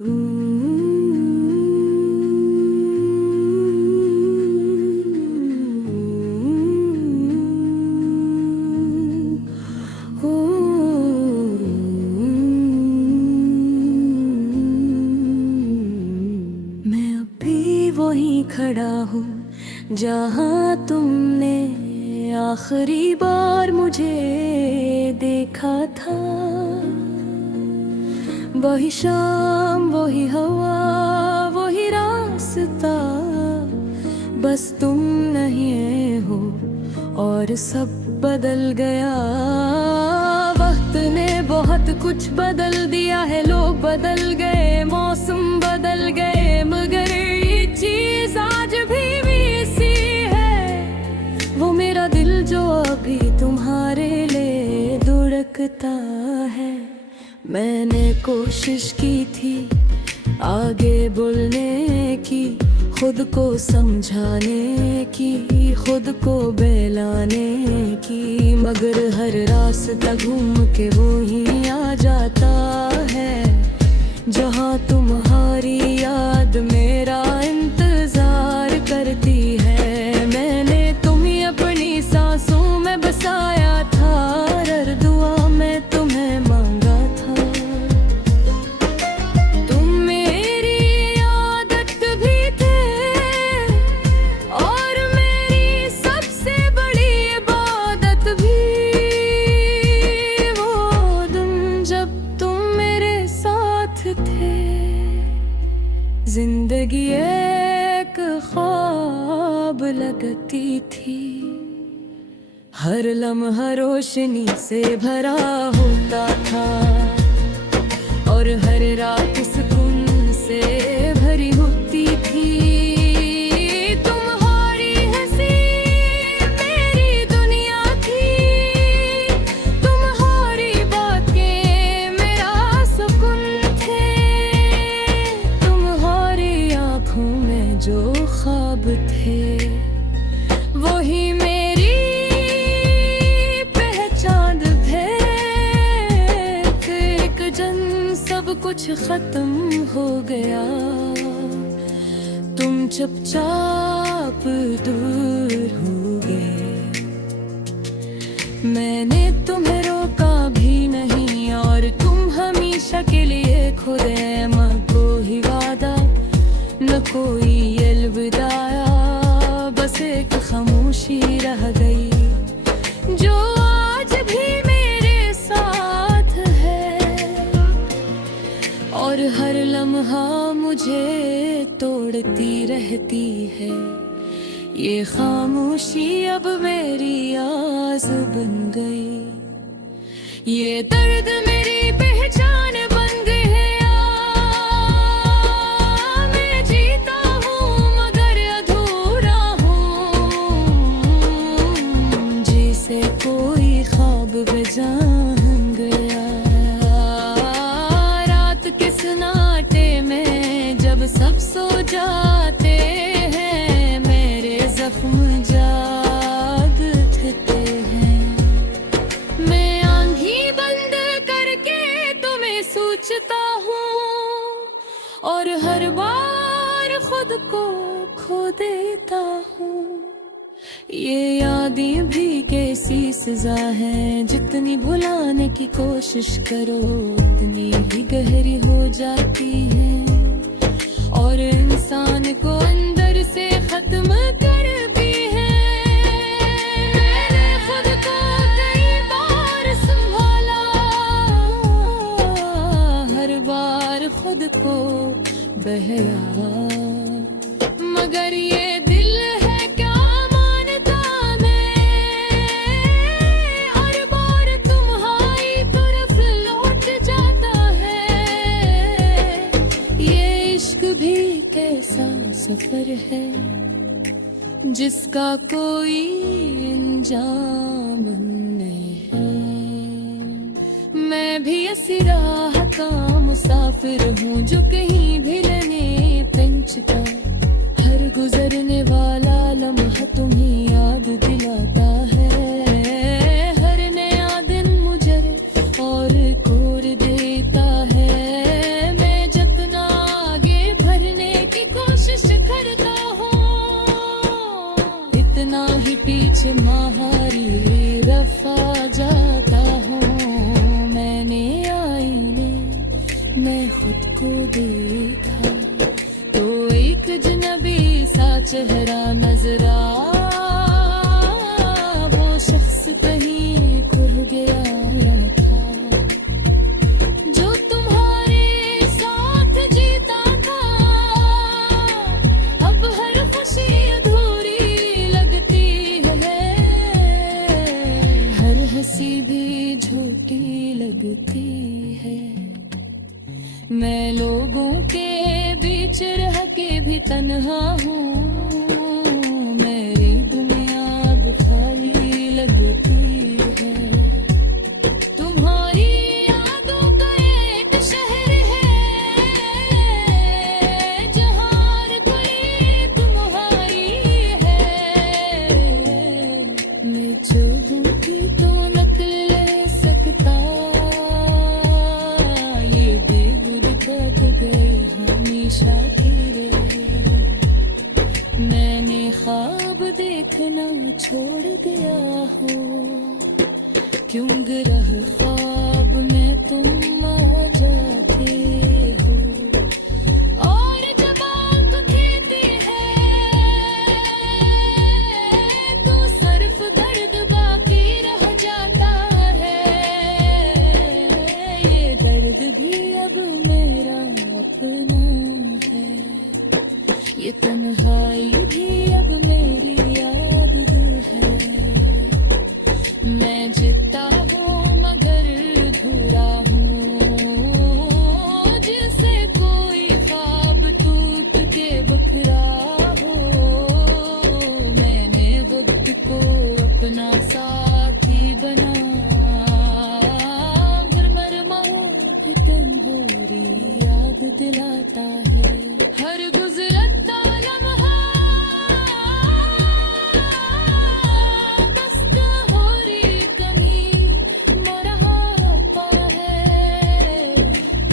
मैं अभी वहीं खड़ा हूँ जहाँ तुमने आखिरी बार मुझे देखा था। वही शाम, वही हवा, वही रास्ता, बस तुम नहीं हो और सब बदल गया। वक्त ने बहुत कुछ बदल दिया है, लोग बदल गए, मौसम बदल गए, मगर ये चीज आज भी वैसी है। वो मेरा दिल जो अभी तुम्हारे लिए धड़कता है। मैंने कोशिश की थी आगे बोलने की, खुद को समझाने की, खुद को बहलाने की, मगर हर रास्ता घूम के वो ही आ जाता है जहाँ तुम्हारी याद मेरा इंतजार करती है। मैंने तुम्हें अपनी सांसों में बसाया था, हर दुआ में तुम्हें मांगा था। तुम मेरी आदत भी थे और मेरी सबसे बड़ी इबादत भी। वो दिन जब तुम मेरे साथ थे, जिंदगी एक ख्वाब लगती थी। हर लम्हा रोशनी से भरा होता था और हर रात सुकून से भरी होती थी। तुम्हारी हंसी मेरी दुनिया थी, तुम्हारी बातें मेरा सुकून थे। तुम्हारी आँखों में जो ख्वाब थे, वही मेरी पहचान थे। एक जन सब कुछ खत्म हो गया, तुम चुपचाप दूर हो गए। मैंने तुम्हें रोका भी नहीं और तुम हमेशा के लिए खो गए। न कोई वादा, न कोई अलविदाया, बस एक खामोशी रह गई जो आज भी मेरे साथ है। और हर लम्हा मुझे तोड़ती रहती है। ये खामोशी अब मेरी आस बन गई, ये दर्द मेरी पहचान बन गई है। मैं जीता हूँ मगर अधूरा हूँ, जिसे कोई ख्वाब बेजान गया। रात के सन्नाटे में जब सब सो जाते हैं, मेरे जख्म जाग उठते हैं। मैं आंखें बंद करके तुम्हें सोचता हूँ और हर बार खुद को खो देता हूँ। ये यादें भी कैसी सजा है, जितनी भुलाने की कोशिश करो उतनी ही गहरी हो जाती है और इंसान को अंदर से खत्म करती है। मैंने खुद को कई बार संभाला, हर बार खुद को बहला, मगर ये दिल है क्या मानता मैं, हर बार तुम्हारी तरफ लौट जाता है। ये इश्क भी कैसा सफर है जिसका कोई अंजाम नहीं है। मैं भी इसी राह का मुसाफिर हूँ जो कहीं भी लेने पहुंचता। हर गुजरने वाला लम्हा तुम्हें याद दिलाता है। हर नया दिन मुझे और कोर देता है। मैं जितना महारी रफा जाता हूँ। मैंने आईने मैं खुद को देखा तो एक अजनबी सा चेहरा नजर आया। वो शख्स कहीं खो गया था जो तुम्हारे साथ जीता था। अब हर खुशी अधूरी लगती है, हर हंसी भी झूठी लगती है। मैं लोगों के बीच रह के भी तन्हा हूँ। मेरी दुनिया अब खाली लगती है। तुम्हारी यादों का एक शहर है जहाँ हर कोई तुम्हारी है। मैं चाहूंगी तो नकल ले सकता ये बेबुद गए हमेशा तेरे। मैंने ख्वाब देखना छोड़ दिया हो, क्यों गिरह ख्वाब में तुम आ जाते हो। और जब आंख खींचती है तो सिर्फ दर्द बाकी रह जाता है। ये दर्द भी अब मेरा अपना है, ये तन्हाई भी अब मेरी याद है। मैं जीता हूँ मगर अधूरा हूँ, जिसे कोई ख्वाब टूट के बिखरा हो। मैंने वक्त को अपना साथी बना, मरमा भी तुम्हारी याद दिलाता है। हर गुजरता लम्हा बस तुम्हारी कमी मरहता है।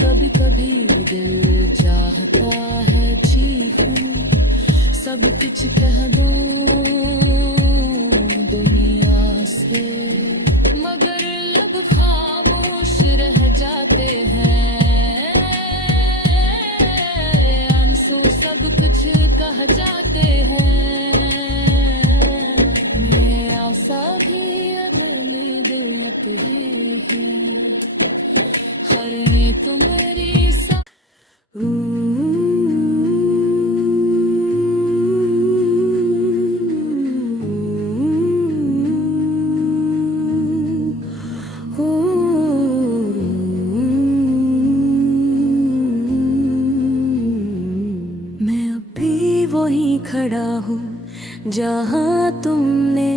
कभी कभी दिल चाहता है चीखूं, सब कुछ कह दूं दुनिया से, मगर लब खामोश रह जाते हैं। आंसू सब कुछ कह जाते हैं। मैं आशा भी अदल दे अपनी ही करने तुम्हारी सा। मैं अब भी वहीं खड़ा हूँ जहाँ तुमने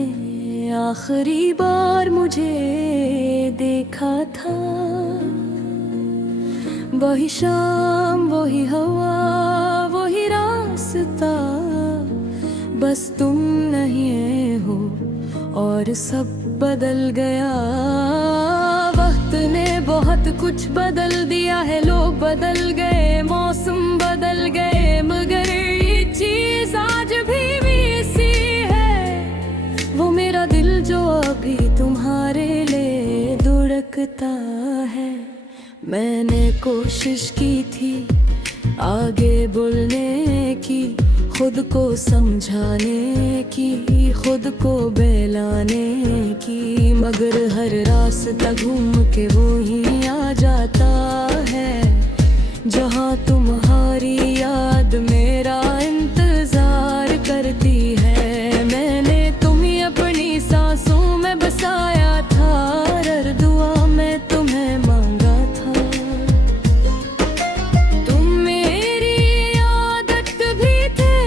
आखिरी बार मुझे देखा था। वही शाम वही हवा वही रास्ता, बस तुम नहीं हो और सब बदल गया। वक्त ने बहुत कुछ बदल दिया है, लोग बदल गए मौसम बदल गए, मगर ये चीज आज भी वैसी है। वो मेरा दिल जो अभी तुम्हारे लिए धड़कता है। मैंने कोशिश की थी आगे बोलने की, खुद को समझाने की, खुद को बहलाने की, मगर हर रास्ता घूम के वो ही आ जाता है जहाँ तुम्हारी याद मेरा इंतजार करती है। मैंने तुम्हें अपनी सांसों में बसाया था, हर दुआ में तुम्हें मांगा था। तुम मेरी आदत भी थे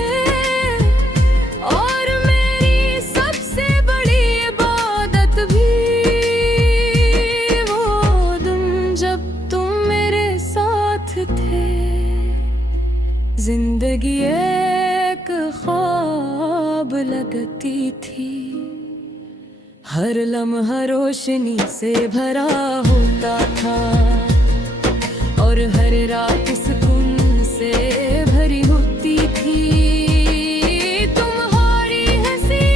और मेरी सबसे बड़ी इबादत भी। वो दिन जब तुम मेरे साथ थे, जिंदगी एक ख्वाब लगती थी। हर लम्हा रोशनी से भरा होता था और हर रात सुकून से भरी होती थी। तुम्हारी हंसी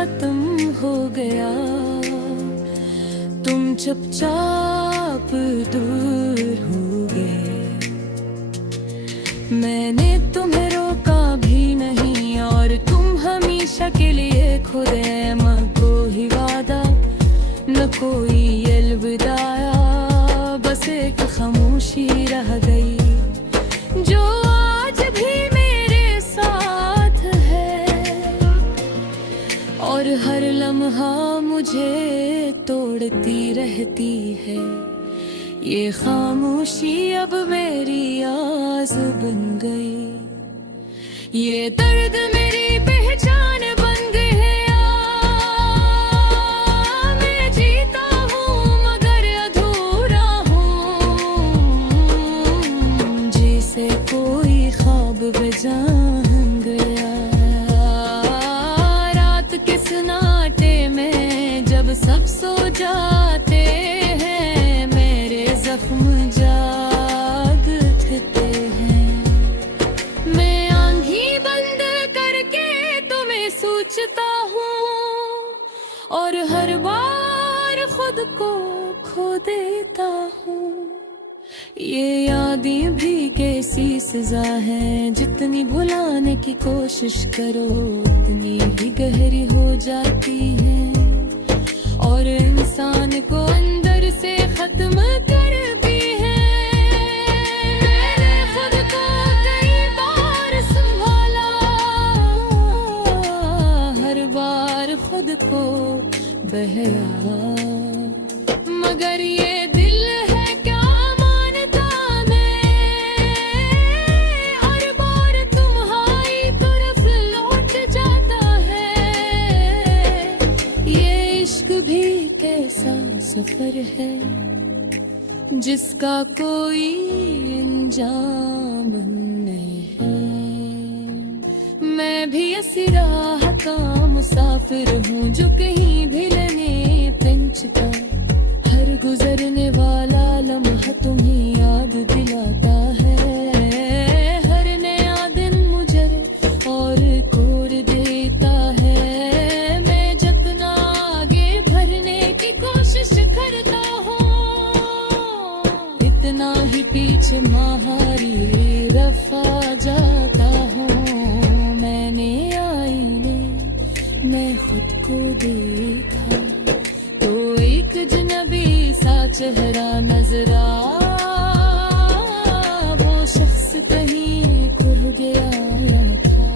खत्म हो गया, तुम चुपचाप दूर हो गए। मैंने तुम्हें रोका भी नहीं और तुम हमेशा के लिए खो गए। न कोई वादा न कोई अलविदाया, बस एक खामोशी रह गई जो आज भी मेरे साथ है। और हर लम्हा मुझे तोड़ती रहती है, ये खामोशी अब मेरी आस बन गई। ये दर्द मेरी पहचान बन गई है। मैं जीता हूँ मगर अधूरा हूँ, जिसे कोई ख्वाब बेजान गया। रात के सन्नाटे में जब सब सो जाते हैं, मेरे जख्म जागते हैं। मैं आंखें बंद करके तुम्हें सोचता हूँ और हर बार खुद को खो देता हूँ। ये यादें भी कैसी सजा है, जितनी भुलाने की कोशिश करो उतनी ही गहरी हो जाती है। और इंसान को अंदर से खत्म कर भी है। मैंने खुद को कई बार संभाला, हर बार खुद को बहया, मगर ये दिल है क्या मानता मैं। हर बार तुम्हारी तरफ लौट जाता है। ये इश्क भी कैसा सफर है, जिसका कोई अंजाम नहीं है। मैं भी ऐसी राह का मुसाफिर हूँ जो कहीं भी लेने पहुंचता। हर गुजरने वाला लम्हा तुम्हें याद दिलाता है। हर नया दिन मुझे और कोर देता है। मैं जितना आगे भरने की कोशिश करता हूँ, इतना ही पीछे महारी रफा जाता हूँ। मैंने आईने मैं खुद को देखा तो एक अजनबी सा चेहरा नजर आया। वो शख्स कहीं खो गया था,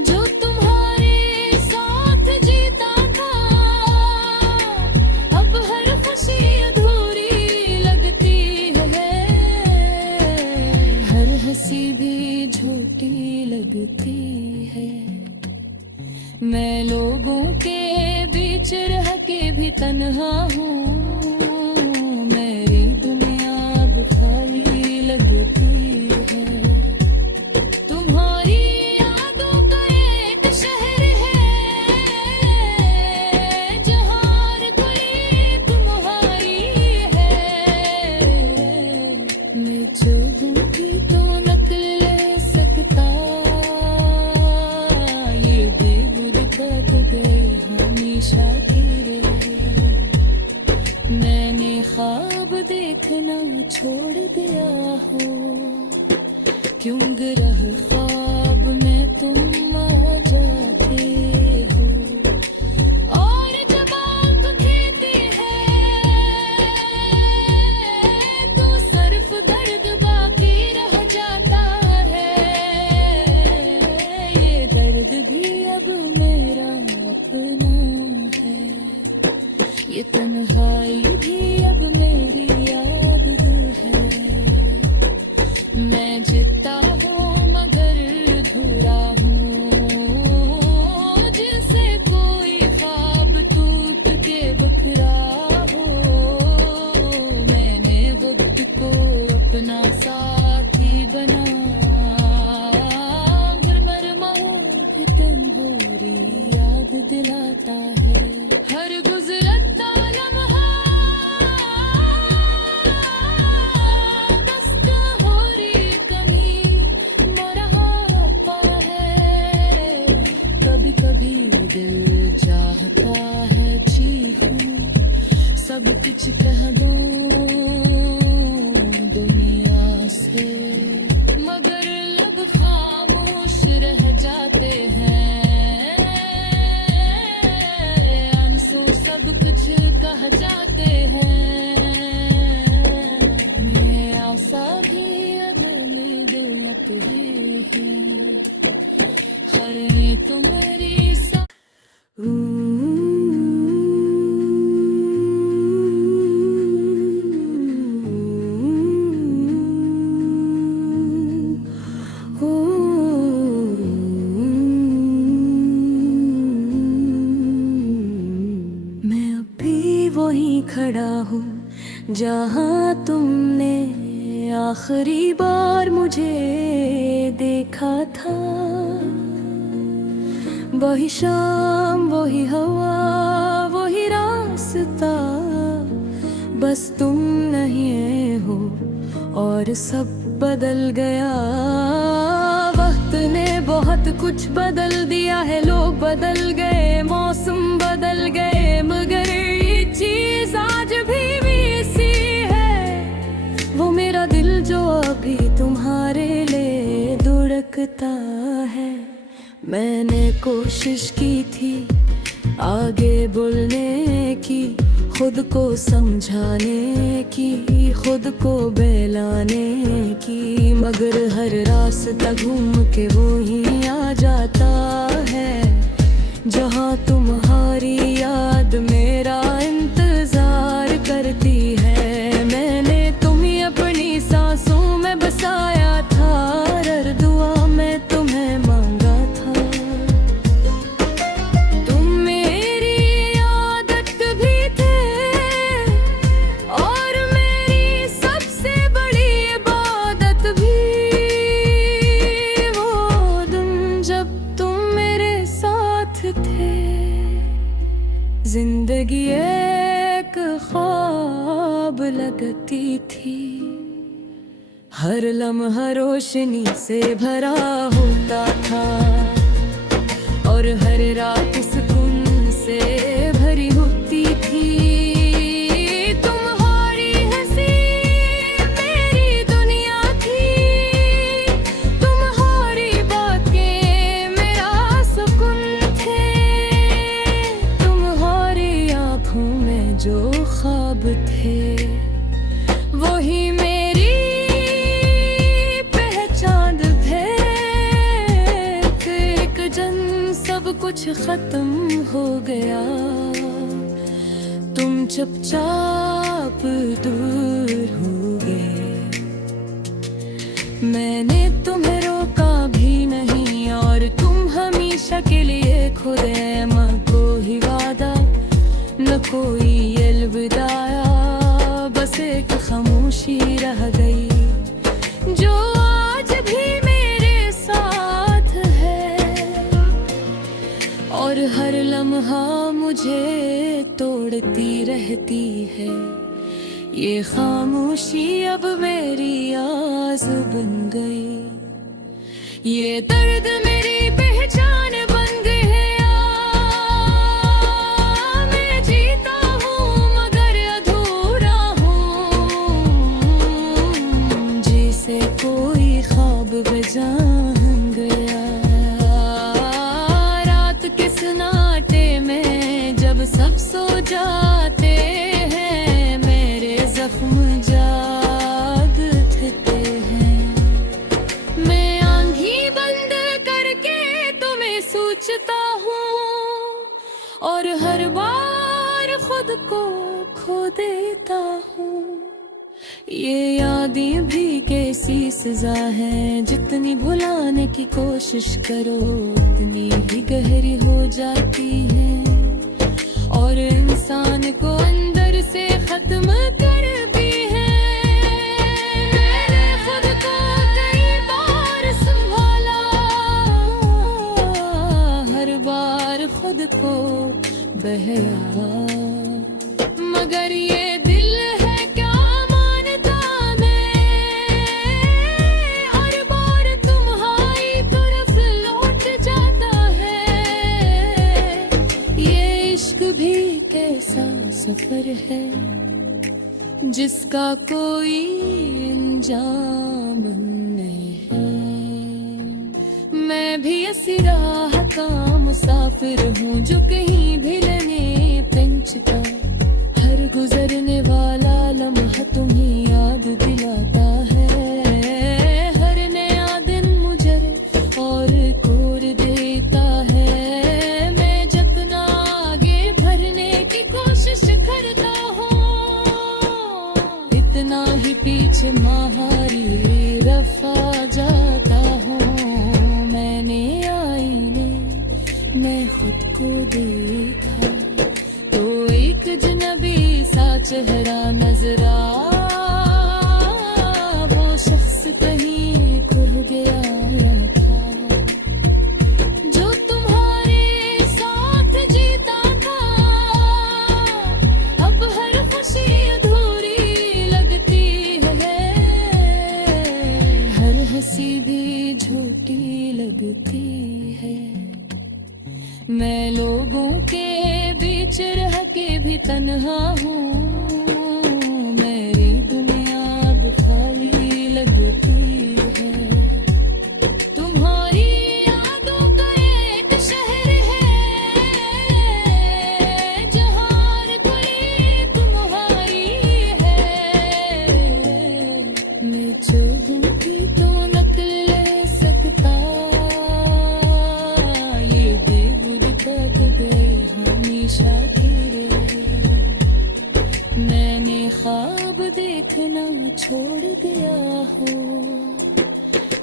जो तुम्हारे साथ जीता था। अब हर खुशी अधूरी लगती है, हर हंसी भी झूठी लगती है। मैं लोगों के बीच रह के भी तन्हा हूँ, मेरी दुनिया अब खाली लगती है। तुम्हारी यादों का एक शहर है, जहाँ हर गली तुम्हारी है। मैं चलूंगी तो नकल ले सकता, ये बेबुद बद गए हमेशा के। मैंने ख्वाब देखना छोड़ दिया हो, क्यों गिरह ख्वाब में तुम आ जाते हो। और जब आँख खींचती है तो सिर्फ दर्द बाकी रह जाता है। ये दर्द भी अब मेरा अपना है, ये तन्हाई भी अब मेरी याद है। मैं जीता हूँ मगर अधूरा हूँ, जिसे कोई ख्वाब टूट के बखरा हो। मैंने खुद को अपना साथी बना, की तंबूरी याद दिलाता है। हर गुजरता लम्हा दस्त हो रही कमी मरहा है। कभी कभी चाहता है चीखूं, सब कुछ कह दूं दुनिया से, मगर लब खामोश रह जाते हैं, आंसू सब कुछ कह जाते हैं। मैं आशा भी अदम दियत ही खरे तुम्हारी सा मैं अब भी वहीं खड़ा हूँ जहाँ तुमने आखिरी बार मुझे देखा था। वही शाम, वही हवा, वही रास्ता, बस तुम नहीं हो और सब बदल गया। वक्त ने बहुत कुछ बदल दिया है, लोग बदल गए, मौसम बदल गए, मगर ये चीज आज भी वैसी है। वो मेरा दिल जो अभी तुम्हारे लिए धड़कता है। मैंने कोशिश की थी आगे बोलने की, खुद को समझाने की, खुद को बहलाने की, मगर हर रास्ता घूम के वो ही आ जाता है जहाँ तुम्हारी याद मेरा इंतजार करती है। मैंने तुम्हें अपनी सांसों में बसाया था, हर दुआ में तुम्हें मांगा था। तुम मेरी आदत भी थे और मेरी सबसे बड़ी इबादत भी। वो दिन जब तुम मेरे साथ थे, जिंदगी एक ख्वाब लगती थी। हर लम्हा रोशनी से भरा होता था और हर रात सुकून से भरी होती थी। तुम्हारी हंसी मेरी दुनिया थी, तुम्हारी बातें मेरा सुकून थे, तुम्हारी आँखों में जो ख्वाब थे वही मेरी पहचान थे। एक जन सब कुछ खत्म हो गया, तुम चुपचाप दूर हो गए। मैंने तुम्हें रोका भी नहीं और तुम हमेशा के लिए खो गए। न कोई वादा, न कोई अलविदाया, बस एक खामोशी रह गई जो आज भी मेरे साथ है। और हर लम्हा मुझे तोड़ती रहती है, ये खामोशी अब मेरी आस बन गई। ये दर्द मेरी पहचान बन गई है। मैं जीता हूँ मगर अधूरा हूँ, जिसे कोई ख्वाब बेजान गया। रात के सन्नाटे में जब सब सो जाते हैं, मेरे जख्म जागते हैं। मैं आंधी बंद करके तुम्हें सोचता हूँ और हर बार खुद को खो देता हूँ। ये यादें भी कैसी सजा है, जितनी भुलाने की कोशिश करो उतनी ही गहरी हो जाती है और इंसान को अंदर से खत्म करती है। मैंने खुद को कई बार संभाला, हर बार खुद को बहला, मगर ये दिल है क्या मानता मैं, हर बार तुम्हारी तरफ लौट जाता है। ये सफर है जिसका कोई अंजाम नहीं है। मैं भी ऐसी राह का मुसाफिर हूँ जो कहीं भी लेने पहुंचता। हर गुजरने वाला लम्हा तुम्हें याद दिलाता है। हर नया दिन मुझे और कोर देता है। मैं जितना आगे बढ़ने की कोशिश करता हूँ इतना ही पीछे महारी रफा जाता हूँ। मैंने आईने मैं खुद को देखा तो एक अजनबी सा चेहरा नजर आ। वो शख्स कहीं खो गया था जो तुम्हारे साथ जीता था। अब हर खुशी अधूरी लगती है। हर हंसी भी झूठी लगती है। मैं लोगों के बीच रह के भी तन्हा हूँ। मेरी दुनिया अब खाली लगती है। तुम्हारी यादों का एक शहर है जहाँ हर कोई तुम्हारी है। मैं चाहूं भी तो नकल ले सकता। ये बेबुद तक गए हमेशा के। मैंने ख्वाब देखना छोड़ दिया हो।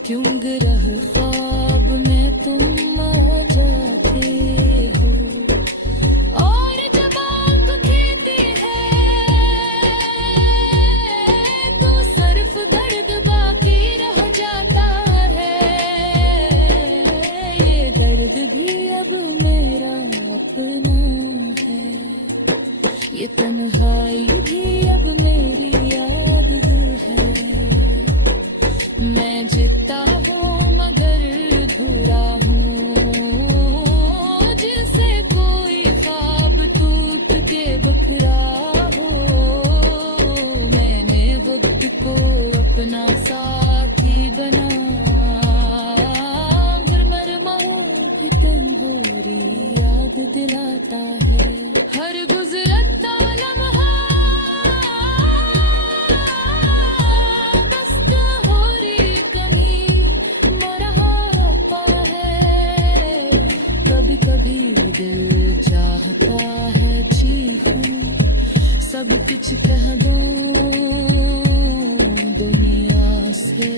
क्यों गिरह ख्वाब में तुम आ जाते हो। और जब आँख खींचती है तो सिर्फ दर्द बाकी रह जाता है। ये दर्द भी अब मेरा अपना है। ये तन्हाई भी अब मेरी याद है। मैं जीता हूँ मगर अधूरा हूँ। जिसे कोई ख्वाब टूट के बिखरा हो। मैंने वक्त को अपना साथी बना। मरमरों की तंदूरी याद दिलाता है। हर गुजरता लम्हा बस तुम्हारी कमी मरहता है। कभी कभी दिल चाहता है चीखूं सब कुछ कह दूं दुनिया से।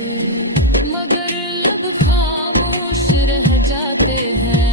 मगर लब खामोश रह जाते हैं।